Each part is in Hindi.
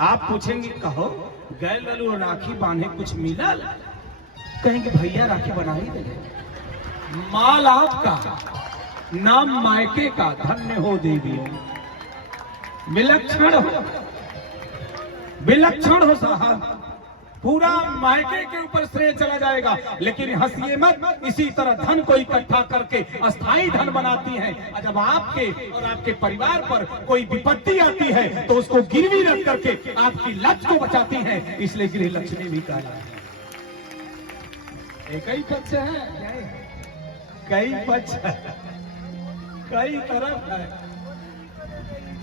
आप पूछेंगे कहो गए ललू राखी बांधे कुछ मिला, कहेंगे भैया राखी बना ही दे, माल आपका नाम मायके का, धन्य हो देवी, विलक्षण हो, विलक्षण हो साहब, पूरा मायके के ऊपर श्रेय चला जाएगा। लेकिन हंसिए मत, इसी तरह धन को इकट्ठा करके अस्थाई धन बनाती हैं। जब आपके और आपके परिवार पर कोई विपत्ति आती है तो उसको गिरवी रख करके आपकी लक्ष्य को बचाती हैं। इसलिए गृह लक्ष्मी भी कहा है। एक ही पक्ष है, कई पक्ष है, कई तरफ है।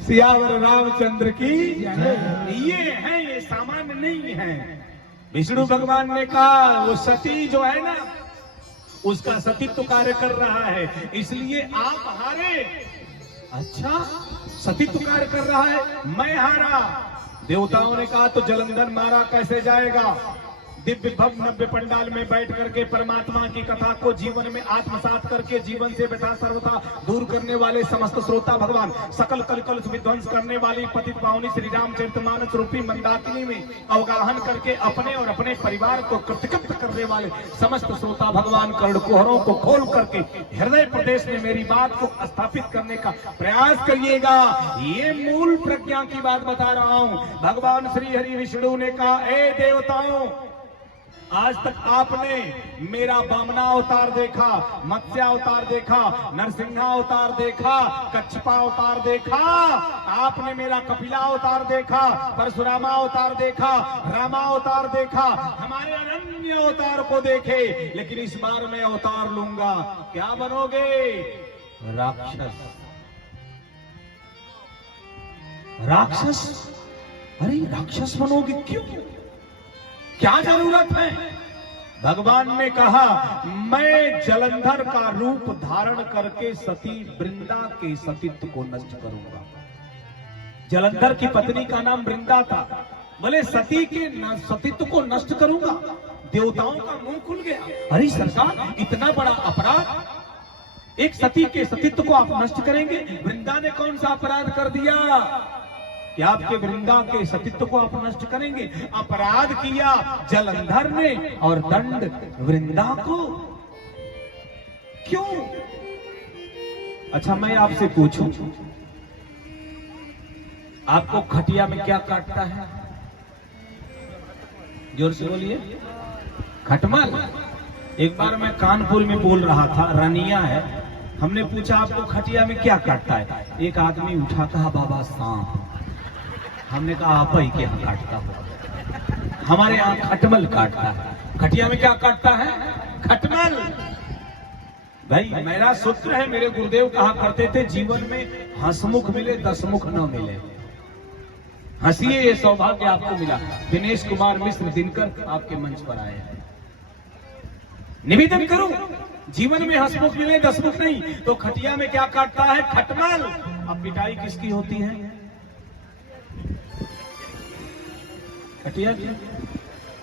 सियावर रामचंद्र की ये है, ये सामान्य नहीं है। विष्णु भगवान ने कहा वो सती जो है ना, उसका सतीत्व कार्य कर रहा है, इसलिए आप हारे। अच्छा, सतीत्व कार्य कर रहा है, मैं हारा। देवताओं ने कहा तो जलंधर मारा कैसे जाएगा। दिव्य भव्य नव्य पंडाल में बैठ करके परमात्मा की कथा को जीवन में आत्मसात करके जीवन से व्यथा सर्वथा दूर करने वाले समस्त श्रोता भगवान, सकल कल विध्वंस करने वाली पतित पावनी श्री रामचरितमानस रूपी मंदाकिनी में अवगाहन करके अपने और अपने परिवार को कृतकृत करने वाले समस्त श्रोता भगवान कर्णकुहरों को खोल करके हृदय प्रदेश में मेरी बात को स्थापित करने का प्रयास करिएगा। ये मूल प्रज्ञा की बात बता रहा हूं। भगवान श्री हरि विष्णु ने कहा, ए देवताओं, आज तक आपने मेरा वामना अवतार देखा, मत्स्य अवतार देखा, नरसिंहा अवतार देखा, कच्छपा अवतार देखा, आपने मेरा कपिला अवतार देखा, परशुरामा अवतार देखा, रामा अवतार देखा, हमारे अनन्य अवतार को देखे। लेकिन इस बार मैं अवतार लूंगा, क्या बनोगे? राक्षस। राक्षस? अरे राक्षस बनोगे क्यों? क्या जरूरत है? भगवान ने कहा, मैं जलंधर का रूप धारण करके सती वृंदा के सतीत्व को नष्ट करूंगा। जलंधर की पत्नी का नाम वृंदा था। बोले सती के सतीत्व को नष्ट करूंगा। देवताओं का मुंह खुल गया। अरे सरकार, इतना बड़ा अपराध, एक सती के सतीत्व को आप नष्ट करेंगे? वृंदा ने कौन सा अपराध कर दिया कि आपके वृंदा के सतीत्व को आप नष्ट करेंगे? अपराध किया जलंधर ने और दंड वृंदा को। क्यों? अच्छा, मैं आपसे पूछूं, आपको खटिया में क्या काटता है? जोर से बोलिए। खटमल। एक बार मैं कानपुर में बोल रहा था, रनिया है, हमने पूछा आपको खटिया में क्या काटता है? एक आदमी उठा, कहा बाबा सांप। हमने कहा आप ही के यहाँ काटता हो, हमारे यहाँ खटमल काटता है। खटिया में क्या काटता है? खटमल। भाई मेरा सूत्र है, मेरे गुरुदेव कहा करते थे, जीवन में हंसमुख मिले दसमुख न मिले। हंसिए, ये सौभाग्य आपको मिला। दिनेश कुमार मिश्र दिनकर आपके मंच पर आए हैं। निवेदन करूं, जीवन में हंसमुख मिले दसमुख नहीं। तो खटिया में क्या काटता है? खटमल। अब पिटाई किसकी होती है? खटिया की।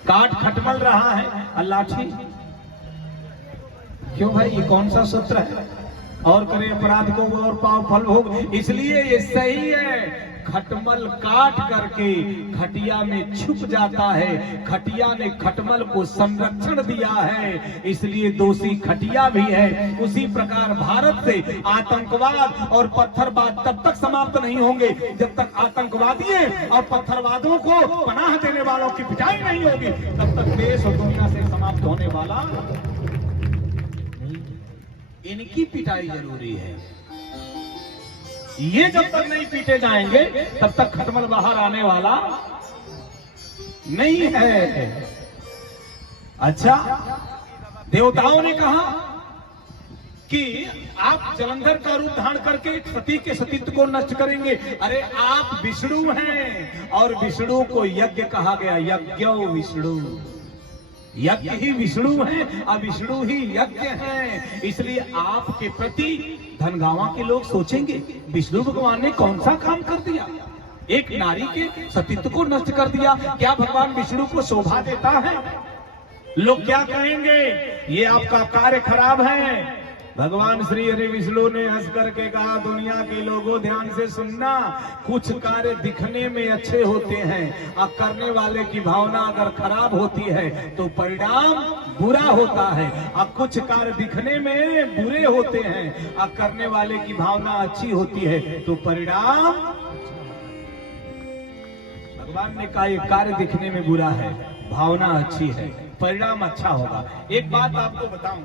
काट खटमल रहा है लाठी। क्यों भाई, ये कौन सा सूत्र है? और करे अपराध को और पाव फल भोग। इसलिए ये सही है, खटमल काट करके खटिया में छुप जाता है। खटिया ने खटमल को संरक्षण दिया है, इसलिए दोषी खटिया भी है। उसी प्रकार भारत से आतंकवाद और पत्थरवाद तब तक समाप्त नहीं होंगे जब तक आतंकवादियों और पत्थरवादों को पनाह देने वालों की पिटाई नहीं होगी, तब तक देश और दुनिया से समाप्त होने वाला नहीं। इनकी पिटाई जरूरी है। ये जब तक नहीं पीटे जाएंगे तब तक खटमल बाहर आने वाला नहीं है। अच्छा, देवताओं ने कहा कि आप जलंधर का रूप धारण करके सती के सतीत्व को नष्ट करेंगे। अरे आप विष्णु हैं और विष्णु को यज्ञ कहा गया। यज्ञ विष्णु, यज्ञ ही विष्णु है, अविष्णु ही यज्ञ है। इसलिए आपके प्रति धनगांवा के लोग सोचेंगे विष्णु भगवान ने कौन सा काम कर दिया, एक नारी के सतीत्व को नष्ट कर दिया। क्या भगवान विष्णु को शोभा देता है? लोग क्या कहेंगे? ये आपका कार्य खराब है, भगवान श्री हरि विष्णु ने हंस करके कहा, दुनिया के लोगों ध्यान से सुनना, कुछ कार्य दिखने में अच्छे होते हैं और करने वाले की भावना अगर खराब होती है तो परिणाम बुरा होता है, और कुछ कार्य दिखने में बुरे होते हैं और करने वाले की भावना अच्छी होती है तो परिणाम। भगवान ने कहा, ये कार्य दिखने में बुरा है, भावना अच्छी है, परिणाम अच्छा होगा। एक बात आपको बताऊं,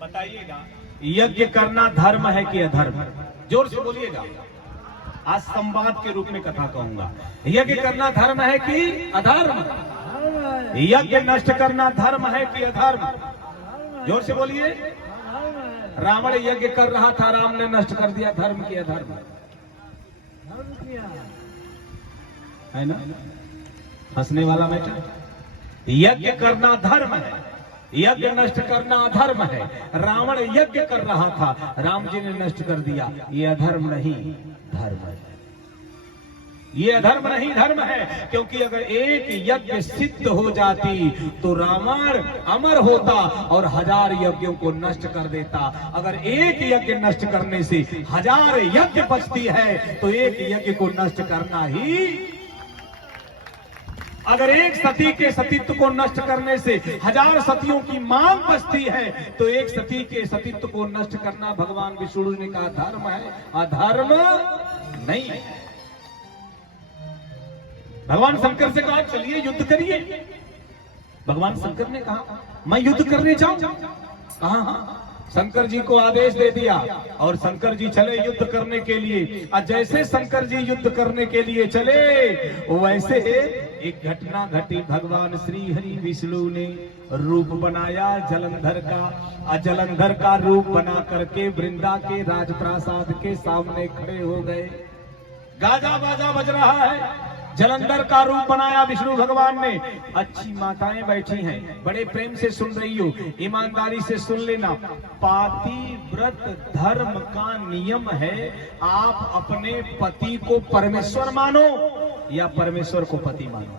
बताइएगा, यज्ञ करना धर्म है कि अधर्म? जोर से बोलिएगा, आज संवाद के रूप में कथा कहूंगा। यज्ञ करना धर्म है कि अधर्म? यज्ञ नष्ट करना धर्म है कि अधर्म? जोर से बोलिए। रावण यज्ञ कर रहा था, राम ने नष्ट कर दिया, धर्म की अधर्म? है ना, हंसने वाला बेटा। यज्ञ करना धर्म है, यज्ञ नष्ट करना अधर्म है। रावण यज्ञ कर रहा था, राम जी ने नष्ट कर दिया, ये अधर्म नहीं धर्म है। ये अधर्म नहीं धर्म है, क्योंकि अगर एक यज्ञ सिद्ध हो जाती तो रावण अमर होता और 1000 यज्ञों को नष्ट कर देता। अगर एक यज्ञ नष्ट करने से 1000 यज्ञ बचती है तो एक यज्ञ को नष्ट करना ही, अगर एक सती के सतीत्व को नष्ट करने से 1000 सतियों की मांग बचती है तो एक सती के सतीत्व को नष्ट करना भगवान विष्णु ने कहा धर्म है, अधर्म नहीं है। भगवान शंकर से कहा, चलिए युद्ध करिए। भगवान शंकर ने कहा, मैं युद्ध करने जाऊं? कहा हाँ। शंकर जी को आदेश दे दिया और शंकर जी चले युद्ध करने के लिए। और जैसे शंकर जी युद्ध करने के लिए चले, वैसे एक घटना घटी। भगवान श्री हरि विष्णु ने रूप बनाया जलंधर का, और जलंधर का रूप बना करके वृंदा के राजप्रासाद के सामने खड़े हो गए। गाजा बाजा बज रहा है, जलंधर का रूप बनाया विष्णु भगवान ने। अच्छी माताएं बैठी हैं, बड़े प्रेम से सुन रही हो, ईमानदारी से सुन लेना। पातिव्रत धर्म का नियम है, आप अपने पति को परमेश्वर मानो या परमेश्वर को पति मानो।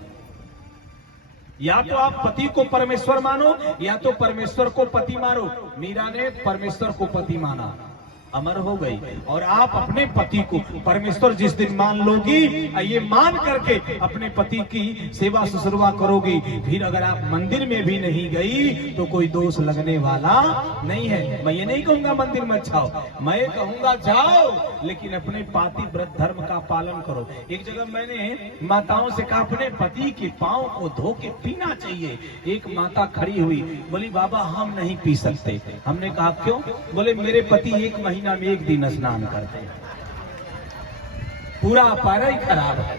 या तो आप पति को परमेश्वर मानो या तो परमेश्वर को पति मानो। मीरा ने परमेश्वर को पति माना, अमर हो गई। और आप अपने पति को परमेश्वर जिस दिन मान लोगी, ये मान करके अपने पति की सेवा शुश्रूषा करोगी, फिर अगर आप मंदिर में भी नहीं गई तो कोई दोष लगने वाला नहीं है। मैं ये नहीं कहूंगा मंदिर में जाओ, मैं कहूंगा जाओ, लेकिन अपने पातिव्रत धर्म का पालन करो। एक जगह मैंने माताओं से कहा, अपने पति के पांव को धो के पीना चाहिए। एक माता खड़ी हुई, बोली बाबा हम नहीं पी सकते। हमने कहा क्यों? बोले मेरे पति 1 महीना में 1 दिन स्नान करते हैं, पूरा पारा ही खराब है।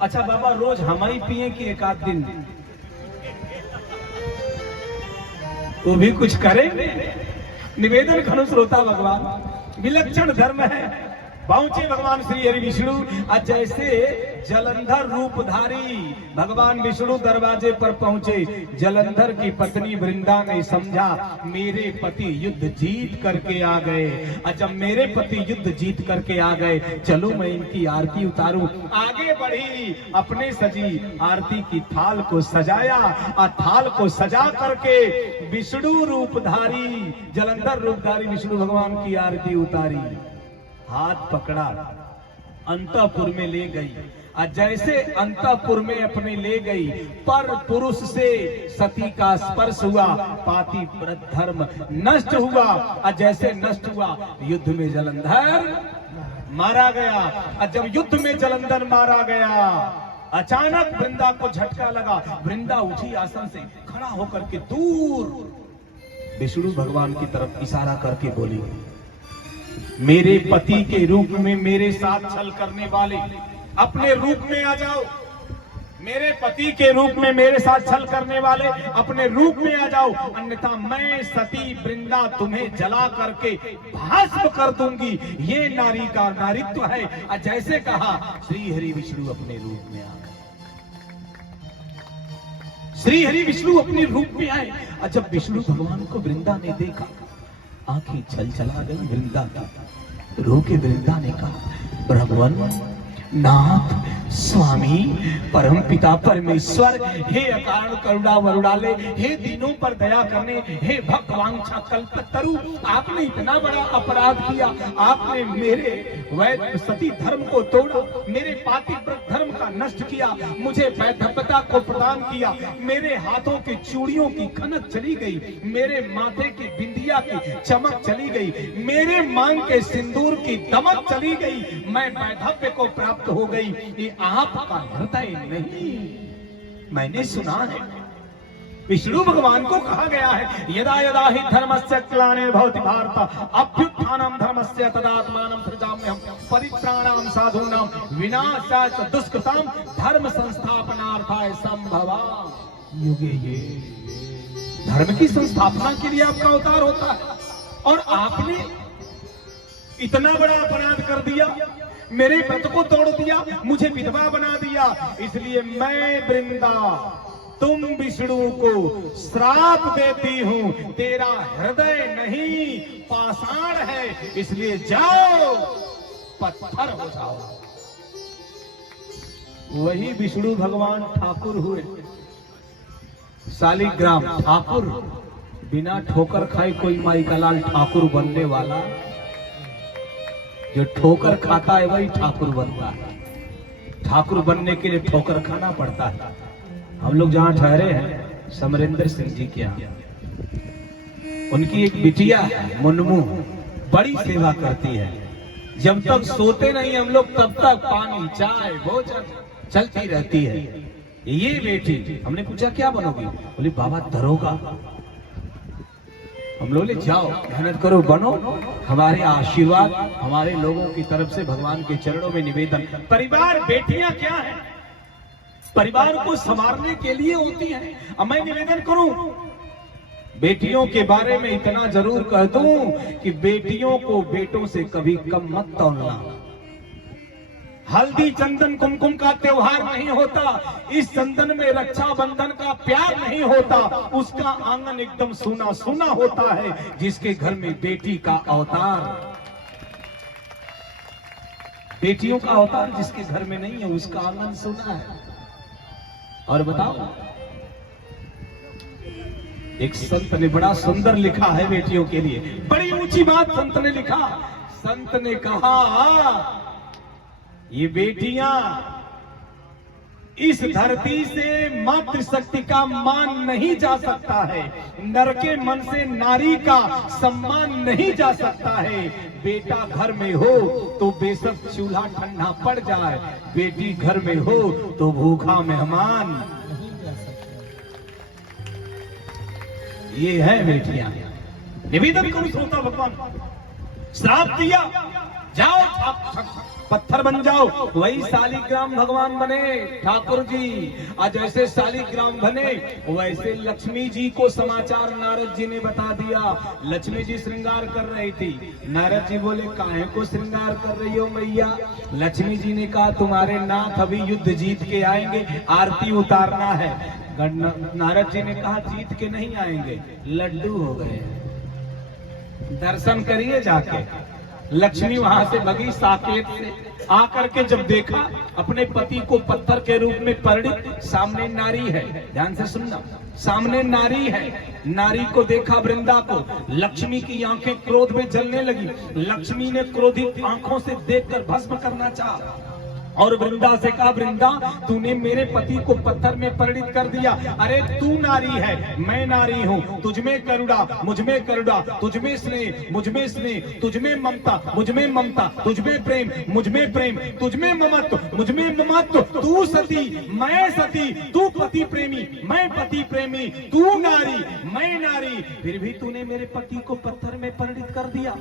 अच्छा बाबा रोज हम ही पिए कि 1 आध दिन? वो भी कुछ करेंगे। निवेदन करो श्रोता भगवान, विलक्षण धर्म है। पहुंचे भगवान श्री हरि विष्णु, जैसे जलंधर रूपधारी भगवान विष्णु दरवाजे पर पहुंचे। जलंधर की पत्नी वृंदा ने समझा मेरे पति युद्ध जीत करके आ गए, और जब मेरे पति युद्ध जीत करके आ गए, चलो मैं इनकी आरती उतारूं। आगे बढ़ी, अपने सजी आरती की थाल को सजाया, और थाल को सजा करके विष्णु रूपधारी जलंधर रूपधारी विष्णु भगवान की आरती उतारी। हाथ पकड़ा, अंतःपुर में ले गई, और जैसे अंतःपुर में अपने ले गई, पर पुरुष से सती का स्पर्श हुआ, पातिव्रत धर्म नष्ट हुआ। और जैसे नष्ट हुआ, युद्ध में जलंधर मारा गया। और जब युद्ध में जलंधर मारा गया, अचानक वृंदा को झटका लगा। वृंदा उठी आसन से, खड़ा होकर के दूर विष्णु भगवान की तरफ इशारा करके बोली, मेरे पति के रूप में मेरे साथ छल करने वाले अपने रूप में आ जाओ। मेरे पति के रूप में मेरे साथ छल करने वाले अपने रूप में आ जाओ, अन्यथा मैं सती वृंदा तुम्हें जला करके भस्म कर दूंगी। ये नारी का नारित्व है। और जैसे कहा, श्री हरि विष्णु अपने रूप में आ गए। श्री हरि विष्णु अपने रूप में आए। और जब विष्णु भगवान को वृंदा ने देखा, आंखें छल छला गई वृंदा की। रो के वृंदा ने कहा, भगवान नाथ, स्वामी, परम पिता परमेश्वर, हे अकारण करुणा वरुणाले, हे दीनों पर दया करने, हे भक्तवांछा कल्पतरु, आपने इतना बड़ा अपराध किया। आपने मेरे वैध सती धर्म को तोड़ा, मेरे पातिव्रत धर्म का नष्ट किया, मुझे वैधव्यता को प्रदान किया, मेरे हाथों की चूड़ियों की खनक चली गई, मेरे माथे की बिंदिया की चमक चली गई, मेरे मांग के सिंदूर की दमक चली गई, मैं वैधव्य को प्राप्त हो गई। ये आपका हृदय नहीं। मैंने सुना है विष्णु भगवान को कहा गया है, यदा यदा ही धर्मस्य ग्लानिर्भवति भारत अभ्युत्थानं धर्मस्य तदात्मानं सृजाम्यहम् परित्राणां साधूनां विनाशाय च दुष्कृतां धर्म संस्थापनार्थाय संभवामि युगे ये। धर्म की संस्थापना के लिए आपका अवतार होता है, और आपने इतना बड़ा अपराध कर दिया, मेरे व्रत को तोड़ दिया, मुझे विधवा बना दिया। इसलिए मैं वृंदा तुम विष्णु को श्राप देती हूं, तेरा हृदय नहीं पाषाण है, इसलिए जाओ पत्थर हो जाओ। वही विष्णु भगवान ठाकुर हुए, शालिग्राम ठाकुर, बिना ठोकर खाए कोई माई का लाल ठाकुर बनने वाला। जो ठोकर खाता है वही ठाकुर बनता है। ठाकुर बनने के लिए ठोकर खाना पड़ता है। हम लोग जहां ठहरे हैं समरेंद्र सिंह जी के यहाँ, उनकी एक बिटिया है मुनमू, बड़ी सेवा करती है। जब तक सोते नहीं हम लोग तब तक पानी चाय भोजन चलती रहती है। ये बेटी, हमने पूछा क्या बनोगी, बोली बाबा दरोगा। हम लोग ले जाओ मेहनत करो बनो, हमारे आशीर्वाद हमारे लोगों की तरफ से भगवान के चरणों में निवेदन। परिवार बेटियां क्या है, परिवार को संवारने के लिए होती हैं। अब मैं निवेदन करूं, बेटियों के बारे में इतना जरूर कह दूं कि बेटियों को बेटों से कभी कम मत तौलना। हल्दी चंदन कुमकुम का त्योहार नहीं होता, इस चंदन में रक्षाबंधन का प्यार नहीं होता, उसका आंगन एकदम सूना सूना होता है। जिसके घर में बेटी का अवतार, बेटियों का अवतार जिसके घर में नहीं है उसका आंगन सूना है। और बताओ, एक संत ने बड़ा सुंदर लिखा है बेटियों के लिए, बड़ी ऊंची बात संत ने लिखा। संत ने कहा ये बेटियां इस धरती से मातृशक्ति का मान नहीं जा सकता है, नर के मन से नारी का सम्मान नहीं जा सकता है। बेटा घर में हो तो बेशक चूल्हा ठंडा पड़ जाए, बेटी घर में हो तो भूखा मेहमान नहीं जा सकता। ये है बेटियां। निवेदन करो श्रोता भगवान, श्राप दिया, जाओ पत्थर बन जाओ। वही शालिग्राम भगवान बने ठाकुर जी, और जैसे शालिग्राम बने वैसे लक्ष्मी जी को समाचार नारद जी ने बता दिया। लक्ष्मी जी श्रृंगार कर रही थी, नारद जी बोले काहे को श्रृंगार कर रही हो मैया। लक्ष्मी जी ने कहा तुम्हारे नाथ अभी युद्ध जीत के आएंगे, आरती उतारना है। नारद जी ने कहा जीत के नहीं आएंगे, लड्डू हो गए, दर्शन करिए जाके। लक्ष्मी वहां से भगी साकेत से आकर के जब देखा अपने पति को पत्थर के रूप में परिणित, सामने नारी है, ध्यान से सुनना, सामने नारी है। नारी को देखा वृंदा को, लक्ष्मी की आंखें क्रोध में जलने लगी। लक्ष्मी ने क्रोधित आंखों से देखकर भस्म करना चाहा और वृंदा से कहा वृंदा तूने मेरे पति को पत्थर में परिणित कर दिया। अरे तू नारी है, मैं नारी हूँ, तुझमें करुणा मुझमें करुणा, तुझमें स्नेह मुझमें स्नेह, तुझमें ममता मुझमें ममता, तुझमें प्रेम मुझमें प्रेम, तुझमें ममत्व मुझमें ममत्व। तू सती मैं सती, तू पति प्रेमी मैं पति प्रेमी, तू नारी मैं नारी, फिर भी तूने मेरे पति को पत्थर में परिणित कर दिया।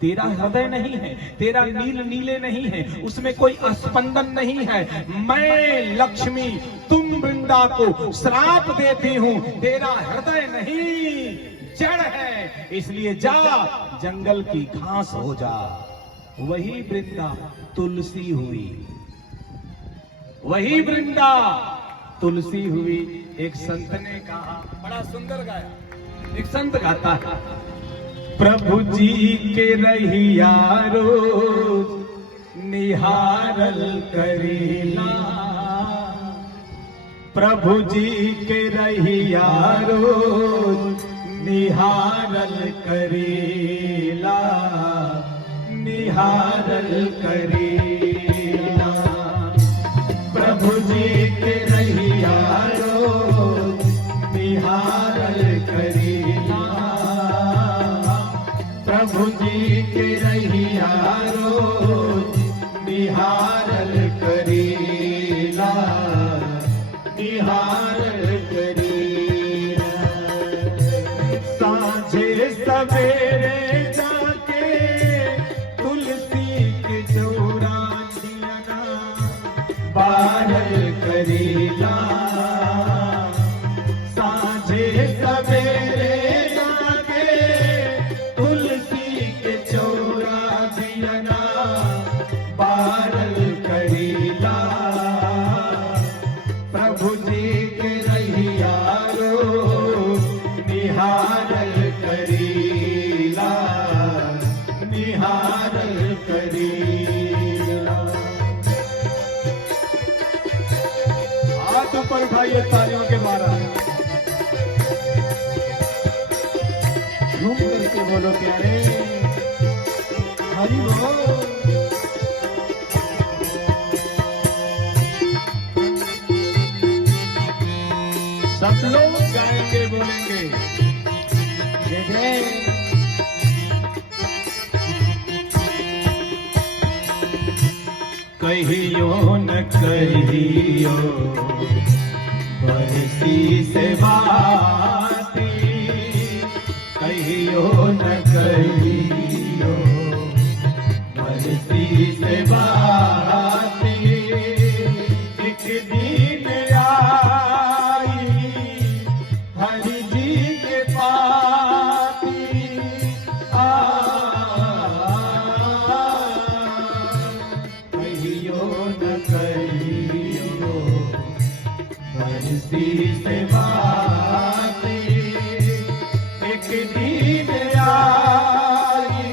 तेरा हृदय नहीं है, तेरा नील नीले नहीं है, उसमें कोई स्पंदन नहीं है। मैं लक्ष्मी तुम वृंदा को श्राप देती हूँ, तेरा हृदय नहीं जड़ है, इसलिए जा जंगल की घास हो जा। वही वृंदा तुलसी हुई, वही वृंदा तुलसी हुई। एक संत ने कहा, बड़ा सुंदर गाया, एक संत गाता है, प्रभु जी के रहिया रोज निहारल करीला, प्रभु जी के रहिया रोज निहारल करीला, निहारल करीला। प्रभु जी के रहिया रोज निहारल करीला, प्रभु जी के रहिया रोज निहारल करीला, निहारल करीला। साँझे सवेरे जाके तुलसी के चौरा दियना बारल करीला, साँझे सवेरे जाके तुलसी के चौरा दियना बारल करीला, प्रभु जी के रहिया रोज निहारल करीला, निहारल करीला। हाथ ऊपर उठाइए तालियों के द्वारा, झूम करके बोलो प्यारे हरि बोल। सब लोग गाएंगे बोलेंगे जय जय। कहियो न कहियो बरसी से बाती, कहियो न कहियो बरसी से बाती। एक दिन आई हरि जी के पाती, कहियो न कहियो बरसी से बाती। एक दिन आई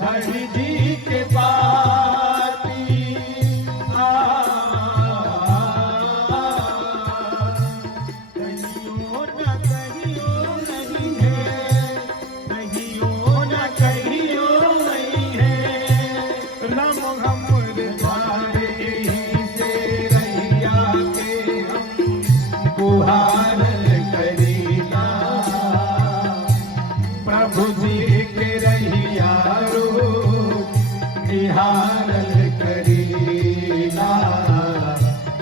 हरि जी के पाती, कहियो न कहियो नहीं है, कहियो न कहियो नहीं है। राम हमर द्वारे ही से रहिया के हम गुहारल करीला, प्रभु जी के रहिया रोज निहारल करीला,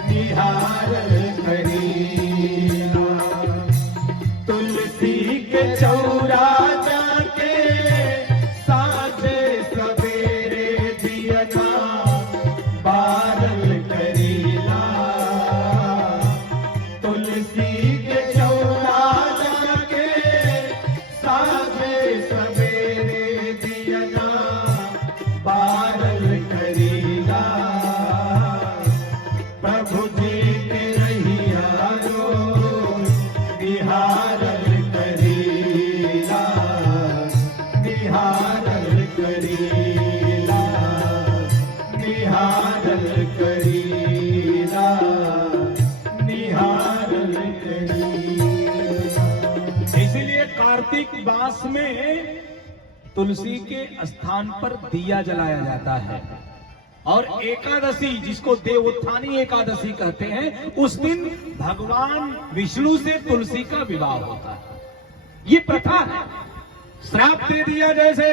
निहारल करीला। तुलसी के चौरा जाके साँझे सवेरे दियना बारल करीला, तुलसी के चौरा जाके साँझे सवेरे दियना बारल करीला, प्रभु जी के रहिया रोज निहारल करीला, निहारल करीला, निहारल करीला, निहारल करीला। इसलिए कार्तिक मास में तुलसी के स्थान पर दिया जलाया जाता है, और एकादशी जिसको देवोत्थानी एकादशी कहते हैं, उस दिन भगवान विष्णु से तुलसी का विवाह होता है। ये प्रथा है, श्राप दे दिया जैसे